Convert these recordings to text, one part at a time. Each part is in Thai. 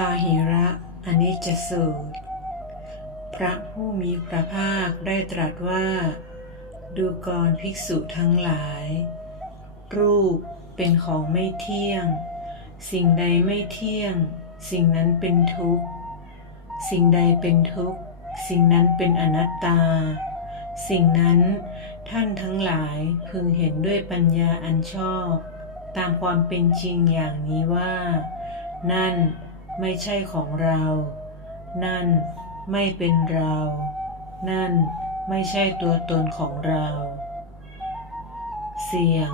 พาหิระอนิจจสูตร พระผู้มีพระภาคได้ตรัสว่า ดูกรภิกษุทั้งหลาย รูปเป็นของไม่เที่ยง สิ่งใดไม่เที่ยง สิ่งนั้นเป็นทุกข์ สิ่งใดเป็นทุกข์ สิ่งนั้นเป็นอนัตตา สิ่งนั้นท่านทั้งหลายพึงเห็นด้วยปัญญาอันชอบ ตามความเป็นจริงอย่างนี้ว่า นั่น ไม่ใช่ของเรา นั่นไม่เป็นเรา นั่นไม่ใช่ตัวตนของเรา เสียง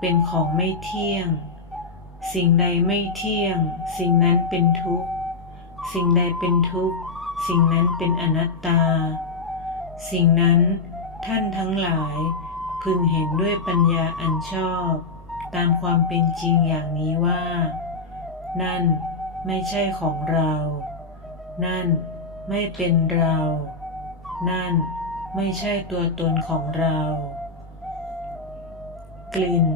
เป็นของไม่เที่ยง สิ่งใดไม่เที่ยง สิ่งนั้นเป็นทุกข์ สิ่งใดเป็นทุกข์ สิ่งนั้นเป็นอนัตตา สิ่งนั้นท่านทั้งหลายพึงเห็นด้วยปัญญาอันชอบ ตามความเป็นจริงอย่างนี้ว่า นั่น ไม่ใช่ของเรา นั่นไม่เป็นเรา นั่นไม่ใช่ตัวตนของเรา กลิ่น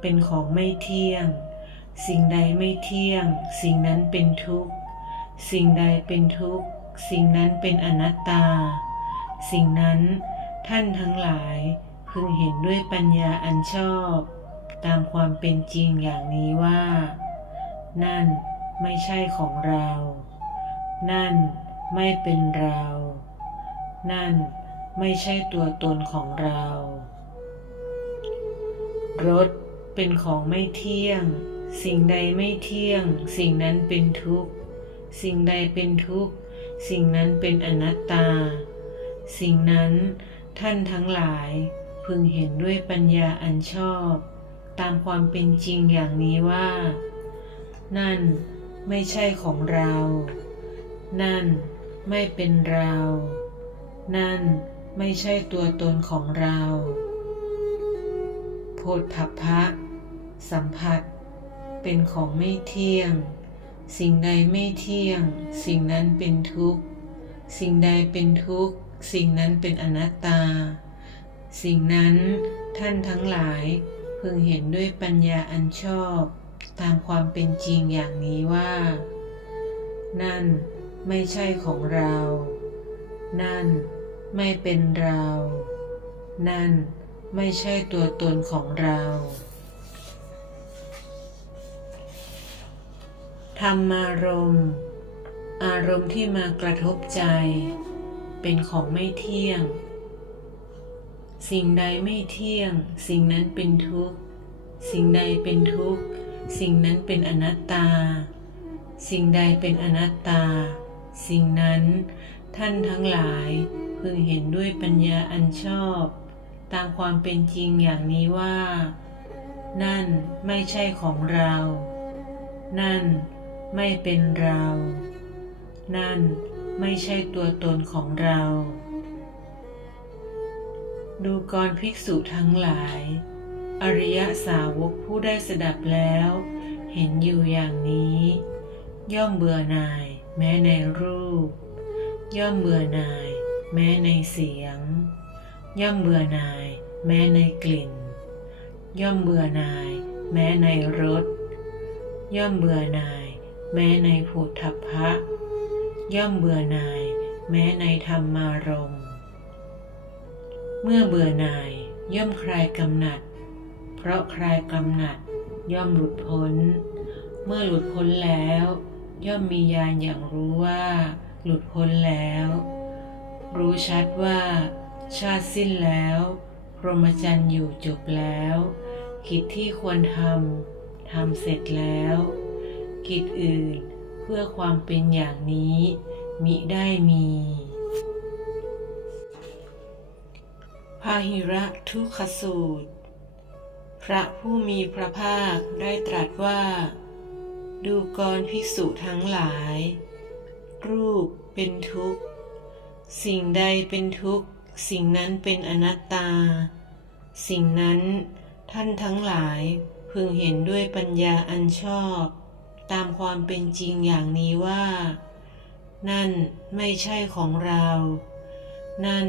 เป็นของไม่เที่ยง สิ่งใดไม่เที่ยง สิ่งนั้นเป็นทุกข์ สิ่งใดเป็นทุกข์ สิ่งนั้นเป็นอนัตตา สิ่งนั้นท่านทั้งหลายพึงเห็นด้วยปัญญาอันชอบ ตามความเป็นจริงอย่างนี้ว่า นั่น ไม่ใช่ของเรา นั่นไม่เป็นเรา นั่นไม่ใช่ตัวตนของเรา รถเป็นของไม่เที่ยง สิ่งใดไม่เที่ยง สิ่งนั้นเป็นทุกข์ สิ่งใดเป็นทุกข์ สิ่งนั้นเป็นอนัตตา สิ่งนั้นท่านทั้งหลายพึงเห็นด้วยปัญญาอันชอบ ตามความเป็นจริงอย่างนี้ว่า นั่น ไม่ใช่ของเรา นั่นไม่เป็นเรา นั่นไม่ใช่ตัวตนของเรา โพธพพะ สัมผัส เป็นของไม่เที่ยง สิ่งใดไม่เที่ยง สิ่งนั้นเป็นทุกข์ สิ่งใดเป็นทุกข์ สิ่งนั้นเป็นอนัตตา สิ่งนั้นท่านทั้งหลายพึงเห็นด้วยปัญญาอันชอบ ตามความเป็นจริงอย่างนี้ว่า นั่นไม่ใช่ของเรา นั่นไม่เป็นเรา นั่นไม่ใช่ตัวตนของเรา ธรรมารมณ์ อารมณ์ที่มากระทบใจ เป็นของไม่เที่ยง สิ่งใดไม่เที่ยง สิ่งนั้นเป็นทุกข์ สิ่งใดเป็นทุกข์ สิ่งนั้นเป็นอนัตตา สิ่งใดเป็นอนัตตา สิ่งนั้นท่านทั้งหลาย พึงเห็นด้วยปัญญาอันชอบ ตามความเป็นจริงอย่างนี้ว่า นั่นไม่ใช่ของเรา นั่นไม่เป็นเรา นั่นไม่ใช่ตัวตนของเรา ดูกรภิกษุทั้งหลาย อริยสาวกผู้ได้สดับแล้ว เห็นอยู่อย่างนี้ ย่อมเบื่อหน่าย แม้ในรูป ย่อมเบื่อหน่าย แม้ในเสียง ย่อมเบื่อหน่าย แม้ในกลิ่น ย่อมเบื่อหน่าย แม้ในรสย่อมเบื่อหน่าย แม้ในผุทพะ ย่อมเบื่อหน่าย แม้ในธรรมารม เมื่อเบื่อหน่ายย่อมคลายกำหนัด เพราะคลายกำหนัดย่อมหลุดพ้น เมื่อหลุดพ้นแล้ว ย่อมมีญาณอย่างรู้ว่า หลุดพ้นแล้ว รู้ชัดว่า ชาติสิ้นแล้วพรหมจรรย์อยู่จบแล้ว กิจที่ควรทำทำเสร็จแล้ว กิจอื่นเพื่อความเป็นอย่างนี้ มิได้มีพาหิระทุกขสูตร พระผู้มีพระภาคได้ตรัสว่า ดูกรภิกษุทั้งหลาย รูปเป็นทุกข์ สิ่งใดเป็นทุกข์ สิ่งนั้นเป็นอนัตตา สิ่งนั้นท่านทั้งหลายพึงเห็นด้วยปัญญาอันชอบ ตามความเป็นจริงอย่างนี้ว่า นั่นไม่ใช่ของเรา นั่น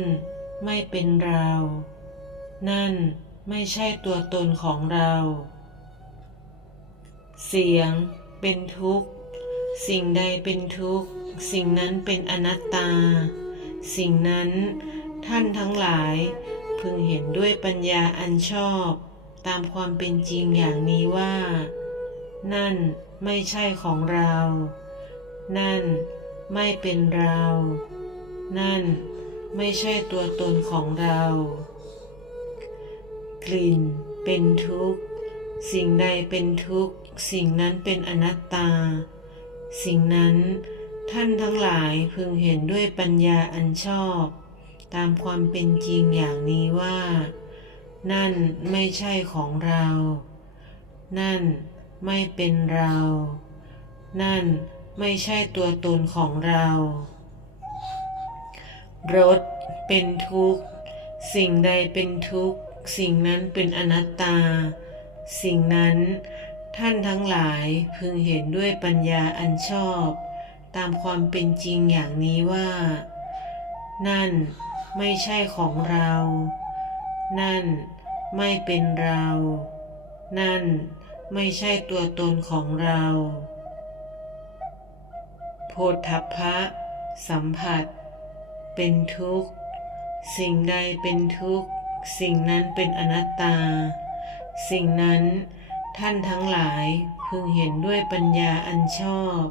ไม่เป็นเรา นั่น ไม่ใช่ตัวตนของเรา เสียงเป็นทุกข์ สิ่งใดเป็นทุกข์ สิ่งนั้นเป็นอนัตตา สิ่งนั้นท่านทั้งหลาย พึงเห็นด้วยปัญญาอันชอบ ตามความเป็นจริงอย่างนี้ว่า นั่นไม่ใช่ของเรา นั่นไม่เป็นเรา นั่นไม่ใช่ตัวตนของเรา กลิ่น เป็นทุกข์ สิ่งใดเป็นทุกข์ สิ่งนั้นเป็นอนัตตา สิ่งนั้นท่านทั้งหลายพึงเห็นด้วยปัญญาอันชอบ ตามความเป็นจริงอย่างนี้ว่า นั่นไม่ใช่ของเรา นั่นไม่เป็นเรา นั่นไม่ใช่ตัวตนของเรารสเป็นทุกข์ สิ่งใดเป็นทุกข์ สิ่งนั้นเป็นอนัตตา สิ่งนั้นท่านทั้งหลายพึงเห็นด้วยปัญญาอันชอบ ตามความเป็นจริงอย่างนี้ว่า นั่นไม่ใช่ของเรา นั่นไม่เป็นเรา นั่นไม่ใช่ตัวตนของเรา โพธพะ สัมผัส เป็นทุกข์ สิ่งใดเป็นทุกข์ สิ่งนั้นเป็นอนัตตา สิ่งนั้นท่านทั้งหลายพึงเห็นด้วยปัญญาอันชอบ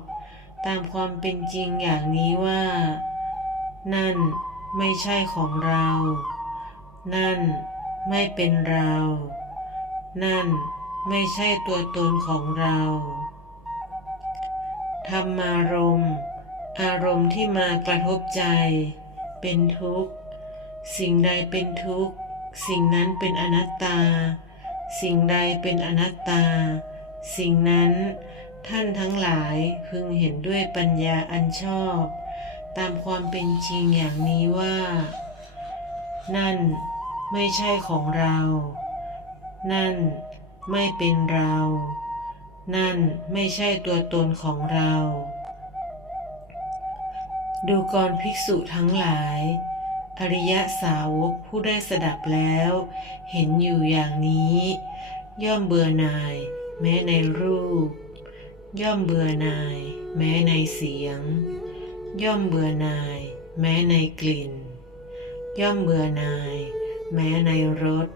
ตามความเป็นจริงอย่างนี้ว่า นั่นไม่ใช่ของเรา นั่นไม่เป็นเรา นั่นไม่ใช่ตัวตนของเรา ธรรมารมณ์อารมณ์ที่มากระทบใจ เป็นทุกข์ สิ่งใดเป็นทุกข์ สิ่งนั้นเป็นอนัตตา สิ่งใดเป็นอนัตตา สิ่งนั้นท่านทั้งหลายพึงเห็นด้วยปัญญาอันชอบ ตามความเป็นจริงอย่างนี้ว่า นั่นไม่ใช่ของเรา นั่นไม่เป็นเรา นั่นไม่ใช่ตัวตนของเรา ดูกรภิกษุทั้งหลาย อริยสาวกผู้ได้สดับแล้ว เห็นอยู่อย่างนี้ ย่อมเบื่อหน่าย แม้ในรูป ย่อมเบื่อหน่าย แม้ในเสียง ย่อมเบื่อหน่าย แม้ในกลิ่น ย่อมเบื่อหน่าย แม้ในรส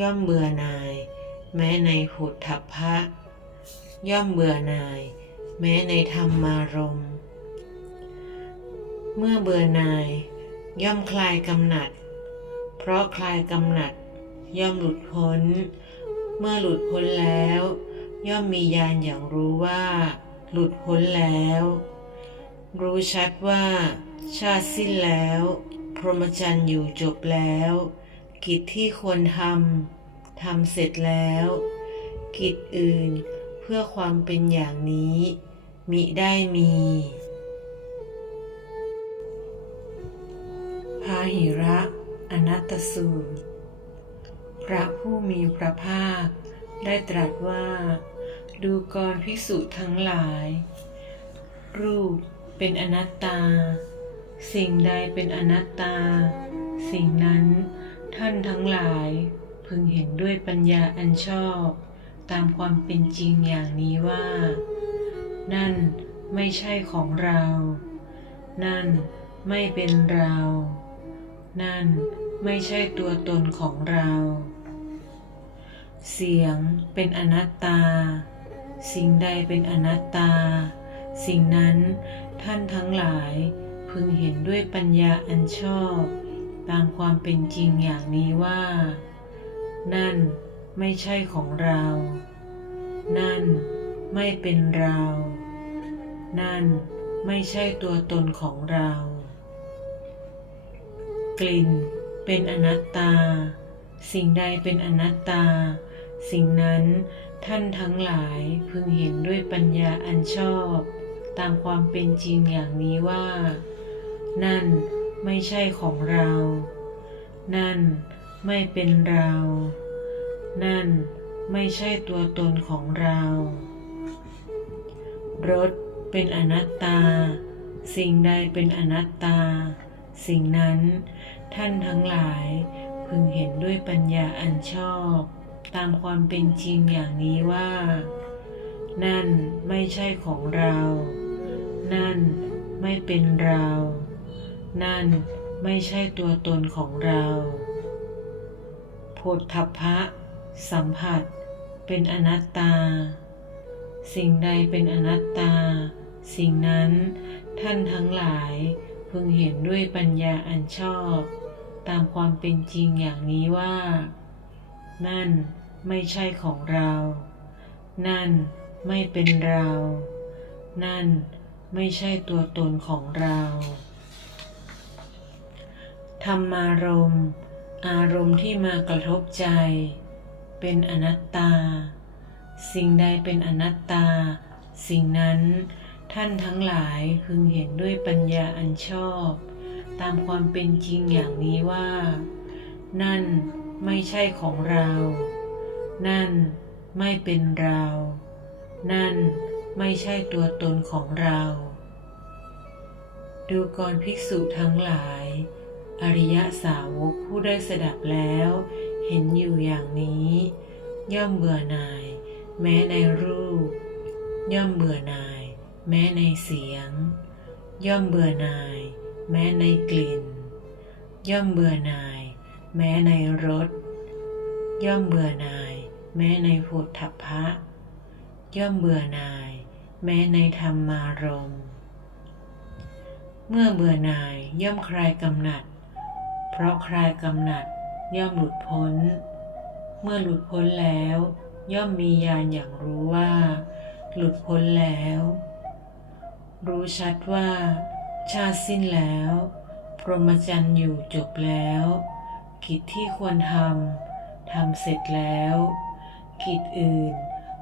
ย่อมเบื่อหน่าย แม้ในหุทัพพะ ย่อมเบื่อหน่าย แม้ในธรรมารม เมื่อเบื่อหน่าย ย่อมคลายกำหนัด เพราะคลายกำหนัด ย่อมหลุดพ้น เมื่อหลุดพ้นแล้ว ย่อมมีญาณอย่างรู้ว่า หลุดพ้นแล้ว รู้ชัดว่า ชาติสิ้นแล้ว พรหมจรรย์อยู่จบแล้ว กิจที่ควรทำทำเสร็จแล้ว กิจอื่นเพื่อความเป็นอย่างนี้มิได้มี พาหิระ อนัตตสูตร พระผู้มีพระภาค ได้ตรัสว่า ดูกรภิกษุทั้งหลาย รูปเป็นอนัตตา สิ่งใดเป็นอนัตตา สิ่งนั้นท่านทั้งหลาย พึงเห็นด้วยปัญญาอันชอบ ตามความเป็นจริงอย่างนี้ว่า นั่นไม่ใช่ของเรา นั่นไม่เป็นเรา นั่นไม่ใช่ตัวตนของเรา เสียงเป็นอนัตตา สิ่งใดเป็นอนัตตา สิ่งนั้นท่านทั้งหลายพึงเห็นด้วยปัญญาอันชอบตามความเป็นจริงอย่างนี้ว่า นั่นไม่ใช่ของเรา นั่นไม่เป็นเรา นั่นไม่ใช่ตัวตนของเรา กลิ่น เป็นอนัตตา สิ่งใดเป็นอนัตตา สิ่งนั้นท่านทั้งหลายพึงเห็นด้วยปัญญาอันชอบ ตามความเป็นจริงอย่างนี้ว่า นั่นไม่ใช่ของเรา นั่นไม่เป็นเรา นั่นไม่ใช่ตัวตนของเรารสเป็นอนัตตา สิ่งใดเป็นอนัตตา สิ่งนั้นท่านทั้งหลายพึงเห็นด้วยปัญญาอันชอบ ตามความเป็นจริงอย่างนี้ว่า นั่นไม่ใช่ของเรา นั่นไม่เป็นเรา นั่นไม่ใช่ตัวตนของเราโพธพะ สัมผัส เป็นอนัตตา สิ่งใดเป็นอนัตตา สิ่งนั้นท่านทั้งหลาย พึงเห็นด้วยปัญญาอันชอบ ตามความเป็นจริงอย่างนี้ว่า นั่นไม่ใช่ของเรา นั่นไม่เป็นเรา นั่นไม่ใช่ตัวตนของเรา ธรรมารมณ์ อารมณ์ที่มากระทบใจ เป็นอนัตตา สิ่งใดเป็นอนัตตา สิ่งนั้น ท่านทั้งหลายพึงเห็นด้วยปัญญาอันชอบ ตามความเป็นจริงอย่างนี้ว่า นั่นไม่ใช่ของเรา นั่นไม่เป็นเรา นั่นไม่ใช่ตัวตนของเรา ดูกรภิกษุทั้งหลาย อริยสาวกผู้ได้สดับแล้ว เห็นอยู่อย่างนี้ ย่อมเบื่อหน่าย แม้ในรูป ย่อมเบื่อหน่าย แม้ในเสียง ย่อมเบื่อหน่าย แม้ในกลิ่น ย่อมเบื่อหน่าย แม้ในรสย่อมเบื่อหน่าย แม้ในโผฏฐัพพะ ย่อมเบื่อหน่าย แม้ในธรรมารมเมื่อเบื่อหน่ายย่อมคลายกำหนัด เพราะคลายกำหนัดย่อมหลุดพ้น เมื่อหลุดพ้นแล้ว ย่อมมีญาณอย่างรู้ว่า หลุดพ้นแล้ว รู้ชัดว่า ชาติสิ้นแล้ว พรหมจรรย์อยู่จบแล้ว กิจที่ควรทำทำเสร็จแล้ว กิจอื่น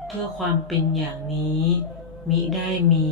เพื่อความเป็นอย่างนี้มิได้มี